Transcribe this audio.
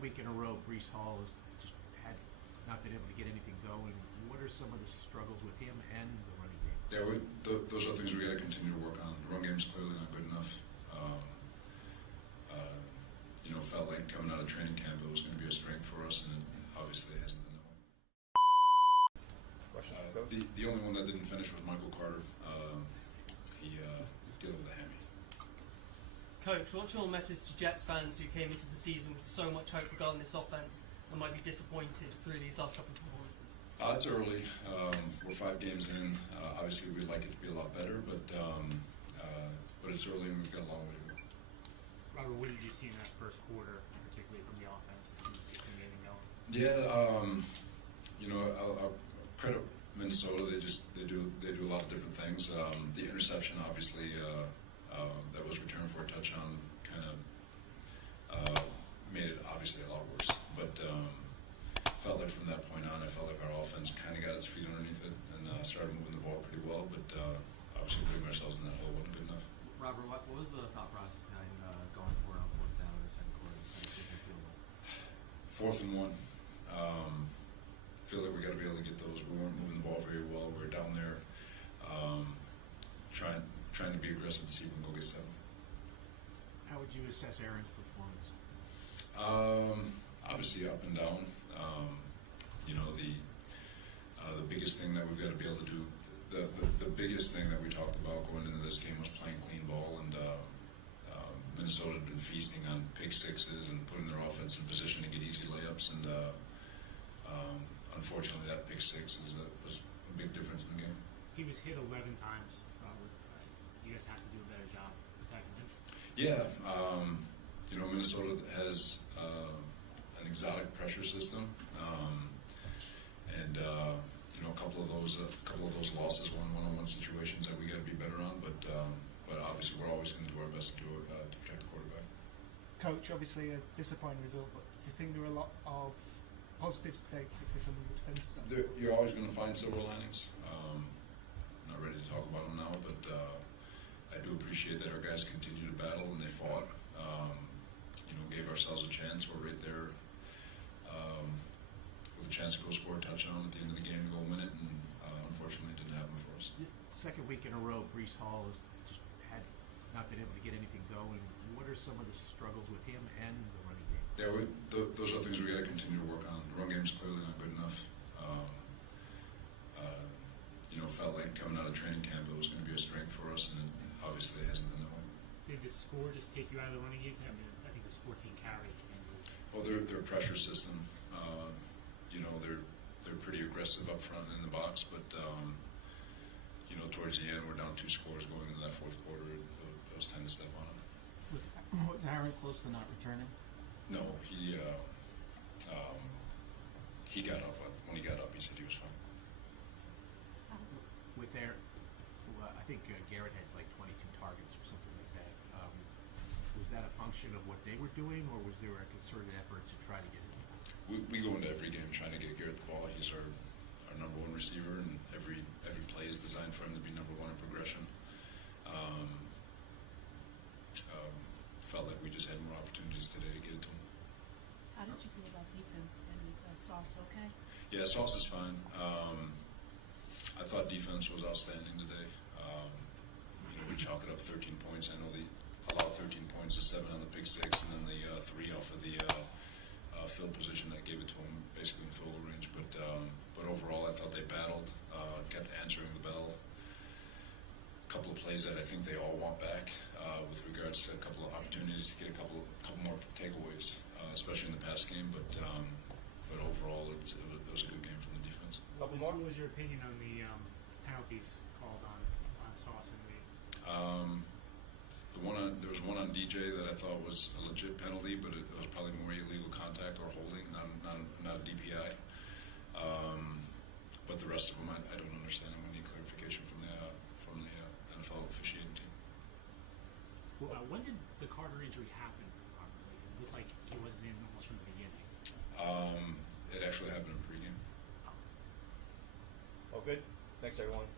week in a row, Breece Hall has just not been able to get anything going. What are some of the struggles with him and the running game? Yeah, those are things we got to continue to work on. The run game's clearly not good enough. Felt like coming out of training camp it was going to be a strength for us, and it obviously hasn't been that way. The only one that didn't finish was Michael Carter. He dealing with a hammy. Coach, what's your message to Jets fans who came into the season with so much hope regarding this offense and might be disappointed through these last couple of performances? It's early. We're 5 games in. Obviously, we'd like it to be a lot better, but it's early and we've got a long way to go. Robert, what did you see in that first quarter, particularly from the offense, to see if you getting going? Yeah, I'll credit Minnesota. They do a lot of different things. The interception, obviously, that was returned for a touchdown, kind of made it obviously a lot worse. But felt like from that point on, I felt like our offense kind of got its feet underneath it and started moving the ball pretty well. But obviously, putting ourselves in that hole wasn't good enough. Robert, what was the thought process behind going for it on 4th down in the second quarter? Fourth and 1. Feel like we got to be able to get those. We weren't moving the ball very well. We were down there trying to be aggressive to see if we can go get 7. How would you assess Aaron's performance? Obviously up and down. The biggest thing that we've got to be able to do, the biggest thing that we talked about going into this game was playing clean ball, and Minnesota had been feasting on pick sixes and putting their offense in position to get easy layups, and unfortunately that pick six was a big difference in the game. He was hit 11 times, Robert. You guys have to do a better job protecting him. Yeah, Minnesota has an exotic pressure system, and a couple of those losses were in one-on-one situations that we got to be better on. But obviously, we're always going to do our best to protect the quarterback. Coach, obviously a disappointing result, but do you think there are a lot of positives to take, particularly from the defensive side? You're always going to find silver linings. I'm not ready to talk about them now, but I do appreciate that our guys continue to battle and they fought. Gave ourselves a chance. We're right there with a chance to go score a touchdown at the end of the game to go win it, and unfortunately it didn't happen for us. Second week in a row, Breece Hall has just not been able to get anything going. What are some of the struggles with him and the running game? Yeah, those are things we got to continue to work on. The run game's clearly not good enough. Felt like coming out of training camp it was going to be a strength for us, and it obviously hasn't been that way. Did the score just take you out of the running game? I mean, I think there's 14 carries. Well, their pressure system, they're pretty aggressive up front in the box, but towards the end we're down 2 scores going into that 4th quarter. It was time to step on it. Was Aaron close to not returning? No, he got up. When he got up, he said he was fine. With I think Garrett had like 22 targets or something like that. Was that a function of what they were doing, or was there a concerted effort to try to get him? We go into every game trying to get Garrett the ball. He's our number 1 receiver, and every play is designed for him to be number 1 in progression. Felt like we just had more opportunities today to get it to him. How did you feel about defense, and is Sauce okay? Yeah, Sauce is fine. I thought defense was outstanding today. We chalk it up 13 points. I know they allowed 13 points to 7 on the pick 6, and then the 3 off of the field position that gave it to them basically in field goal range. But overall, I thought they battled, kept answering the bell. A couple of plays that I think they all want back with regards to a couple of opportunities to get a couple more takeaways, especially in the pass game. But overall, it was a good game from the defense. What was your opinion on the penalties called on Sauce and Lee? There was one on DJ that I thought was a legit penalty, but it was probably more illegal contact or holding, not a DPI. But the rest of them, I don't understand. I'm going to need clarification from the NFL officiating team. When did the Carter injury happen? It looked like he wasn't in almost from the beginning. It actually happened in pregame. Oh, good. Thanks, everyone.